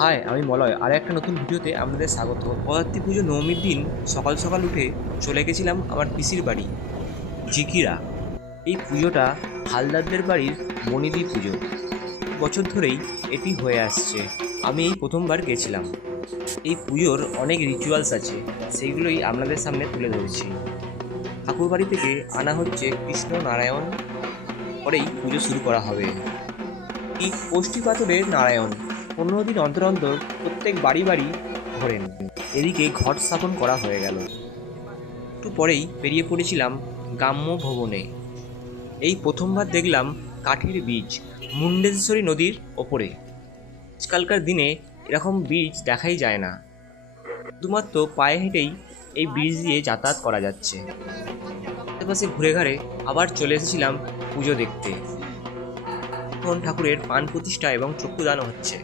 High, আমি মলয়। আর একটা নতুন ভিডিওতে আপনাদের স্বাগত। পদার্থী পুজো নবমীর দিন সকাল সকাল উঠে চলে গেছিলাম আমার পিসির বাড়ি, জিকিরা। এই পুজোটা হালদারদের বাড়ির বনিদি পুজো। বছর ধরেই এটি হয়ে আসছে। আমি এই প্রথমবার গেছিলাম। এই পুজোর অনেক রিচুয়ালস আছে, সেইগুলোই আপনাদের সামনে তুলে ধরছি। ঠাকুর বাড়ি থেকে আনা হচ্ছে কৃষ্ণ নারায়ণ, পরেই পুজো শুরু করা হবে। এই কোষ্ঠী পাথরের নারায়ণ 15 দিন অন্তর অন্তর প্রত্যেক বাড়ি বাড়ি ঘোরেন। এদিকে ঘট স্থাপন করা হয়ে গেল। একটু পরেই বেরিয়ে পড়েছিলাম গ্রাম্য ভবনে। এই প্রথমবার দেখলাম কাঠের ব্রিজ মুন্ডেশ্বরী নদীর ওপরে। আজকালকার দিনে এরকম ব্রিজ দেখাই যায় না, শুধুমাত্র পায়ে হেঁটেই এই ব্রিজ দিয়ে যাতায়াত করা যাচ্ছে। আশেপাশে ঘুরে ঘাড়ে আবার চলে এসেছিলাম পুজো দেখতে। এখন ঠাকুরের পান প্রতিষ্ঠা এবং চক্ষুদান হচ্ছে।